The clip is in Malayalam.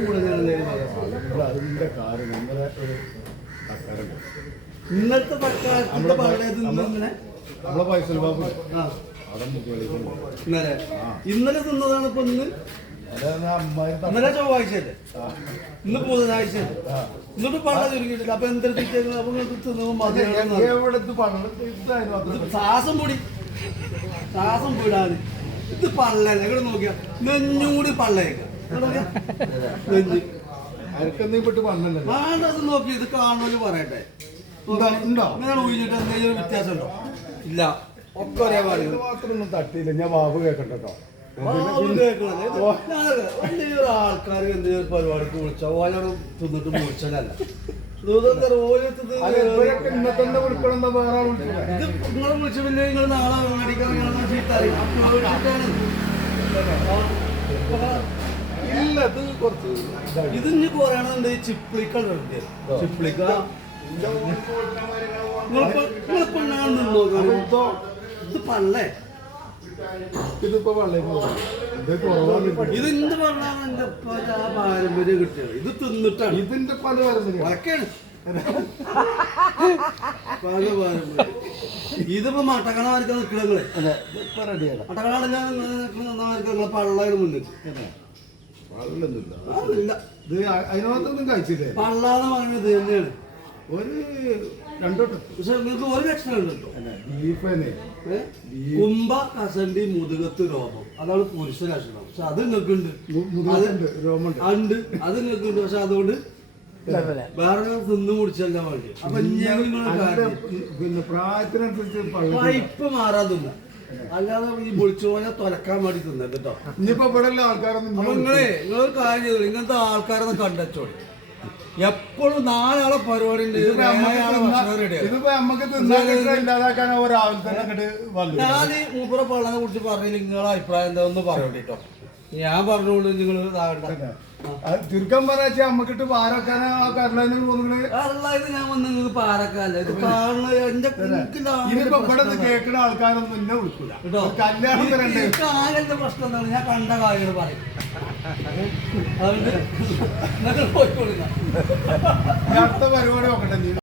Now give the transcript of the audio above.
കൂടുതലാണ് അതിന്റെ കാര്യം നമ്മളെ ഒരു ഇന്നത്തെ നമ്മളെ ബാബു ആ. അവിടെ മുകളിലേക്ക് ഇന്നലെ. ഇന്നലെ തിന്നതാണ് ഇപ്പൊ ഇന്ന്? ഇന്നലെ ചൊവ്വാഴ്ചയല്ലേ ഇന്ന് ബുധനാഴ്ച എന്നിട്ട് പണം ചുരുക്കിയിട്ടില്ല അപ്പൊ എന്തെടുത്തിട്ട് അപ്പൊ ശ്വാസം പൊടി. ശ്വാസം പൊടാന് ഇത് പള്ളല്ല ഇവിടെ നോക്കിയാ. നെഞ്ഞൂടി പള്ളയൊക്കെ നെഞ്ഞ്. വേണ്ടത് നോക്കി. ഇത് കാണുമല്ലോ പറയട്ടെ? ഇങ്ങനെ ഒഴിഞ്ഞിട്ട് എന്തെങ്കിലും വ്യത്യാസം ഉണ്ടോ? ഇല്ല. ഒക്കെ ഒരേ മാത്രം. മാത്രമൊന്നും തട്ടിയില്ല. ഞാൻ വാവ് കേട്ടോ ആൾക്കാർ എന്തെങ്കിലും പരിപാടിക്ക് വിളിച്ചാൽ ഓരോട് തിന്നിട്ട് എന്താ ഇത് നിങ്ങളെ വിളിച്ച പിന്നെ നിങ്ങൾ നാളെ ഇല്ല ഇത് കുറച്ച്. ഇത് ഇനി പറയണത് ചിപ്ലിക്കൾ ചിപ്ലിക്ക നിങ്ങളിപ്പോ നിങ്ങളിപ്പോ നിന്നോ ഇത് പള്ളേ. ഇതിപ്പോ വെള്ളം പോകും ഇത് കുറവാണ് ഇത്. എന്ത് ആ പാരമ്പര്യം കിട്ടിയത്. ഇത് തിന്നിട്ടാണ്. ഇതിന്റെ പല പാരമ്പര്യം. വഴക്കാണ് പല പാരമ്പര്യം. ഇതിപ്പോ മട്ടക്കണമാർക്ക് നിൽക്കണങ്ങളെ ഇപ്പൊ റെഡിയാണ്. മട്ടക്കണാടില്ലാതെ നിന്നമാർക്ക് നിങ്ങളെ പള്ളയുടെ മുന്നിൽ. അതില്ല ഇത് അതിനകത്തൊന്നും കഴിച്ചില്ലേ? പള്ളാന്ന് പറയുന്നത് ഇത് തന്നെയാണ്. ഒരു രണ്ടോട്ട്. പക്ഷെ നിങ്ങൾക്ക് ഒരു ലക്ഷണം ഉണ്ട് കേട്ടോ ബീഫനെ ഏ? കുംഭ കസണ്ടി മുതുകത്ത് രോമം. അതാണ് പുരുഷ ലക്ഷണം പക്ഷെ അത് നിങ്ങൾക്കുണ്ട്. ഉണ്ട്. അത് നിങ്ങൾക്കുണ്ട്. പക്ഷെ അതുകൊണ്ട് വേറെ തിന്നു മുടിച്ചല്ല വേണ്ടി അപ്പൊ പിന്നെ പ്രായത്തിനനുസരിച്ച് പള്ളി പൈപ്പ് മാറാൻ തിന്ന. അല്ലാതെ ഈ വിളിച്ചു പോയാൽ തുലക്കാൻ വേണ്ടി തിന്നത് കേട്ടോ. ഇനിയിപ്പോ ഇവിടെ ആൾക്കാരൊന്നും നിങ്ങളെ നിങ്ങളൊരു കാര്യം ചെയ്തു ഇങ്ങനത്തെ ആൾക്കാരൊന്നും കണ്ടെച്ചോളി എപ്പോഴും നാലാളെ പരിപാടി ഉണ്ട്. ഇതിപ്പോ നമുക്ക് ഇല്ലാതാക്കാൻ രാവിലെ തന്നെ ഞാൻ മൂപ്പറ പള്ളനെ കുറിച്ച് പറഞ്ഞില്ല. നിങ്ങളെ അഭിപ്രായം എന്താന്ന് പറയണ്ടിട്ടോ ഞാൻ പറഞ്ഞോളൂ നിങ്ങൾ അത് ചുരുക്കം പറയാ നമ്മക്കിട്ട് ആ കരളാനും ഞാൻ വന്ന് നിങ്ങൾക്ക് ഇനിയിപ്പോ ഇവിടെ നിന്ന് കേൾക്കുന്ന ആൾക്കാരൊന്നും എന്നെ വിളിക്കൂല. കല്യാണം പ്രശ്നം എന്താണ്? ഞാൻ കണ്ട കാര്യങ്ങൾ പറയും. അതുകൊണ്ട് നിങ്ങൾ പോയിക്കൊള്ളുക ഇനി അടുത്ത പരിപാടി നോക്കട്ടെ